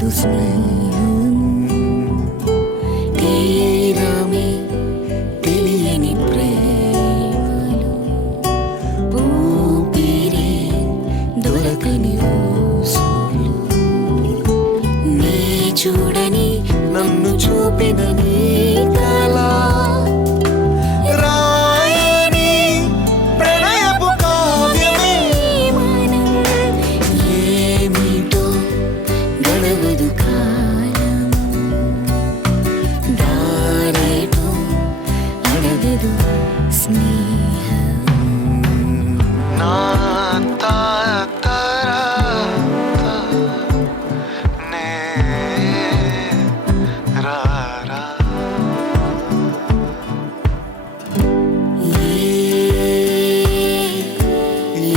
అడగదు స్నేహం తీరమే తెలియని ప్రేమలు ఊపిరి దొరకని ఊసులు నీ చూడని నన్ను చూపిన నీ కళ రాయని ప్రణయపు కావ్యమే మనం ఏమిటో గడవదు కాలం దారేటో అడగదు స్నేహం నా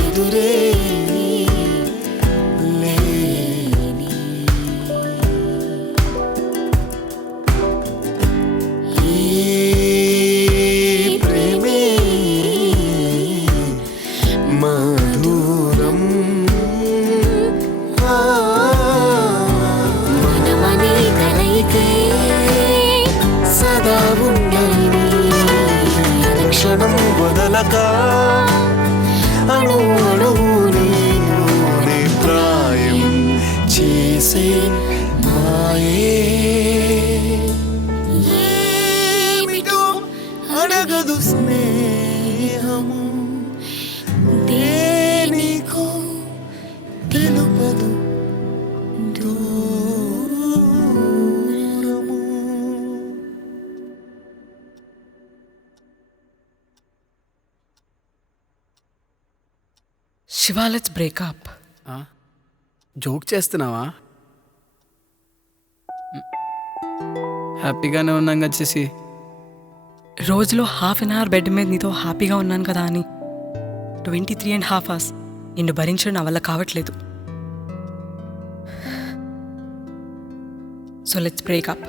ఎదురే లేని ఈ ప్రేమే మధురం మనమనే కలయికే సదా ఉండని క్షణం వదలక అణు అణువు నేను నీ ప్రాయం చేసే మాయే ఏమిటో అడగదు స్నేహము దేనికో తెలుపదు దూరము. Shiva, let's break up. Joke చేస్తున్నావా? హ్యాపీగానే ఉన్నాం వచ్చేసి రోజులో హాఫ్ అన్ అవర్ బెడ్ మీద నీతో హ్యాపీగా ఉన్నాను కదా అని 23.5 hours నిన్ను భరించడం నా వల్ల కావట్లేదు. So let's break up.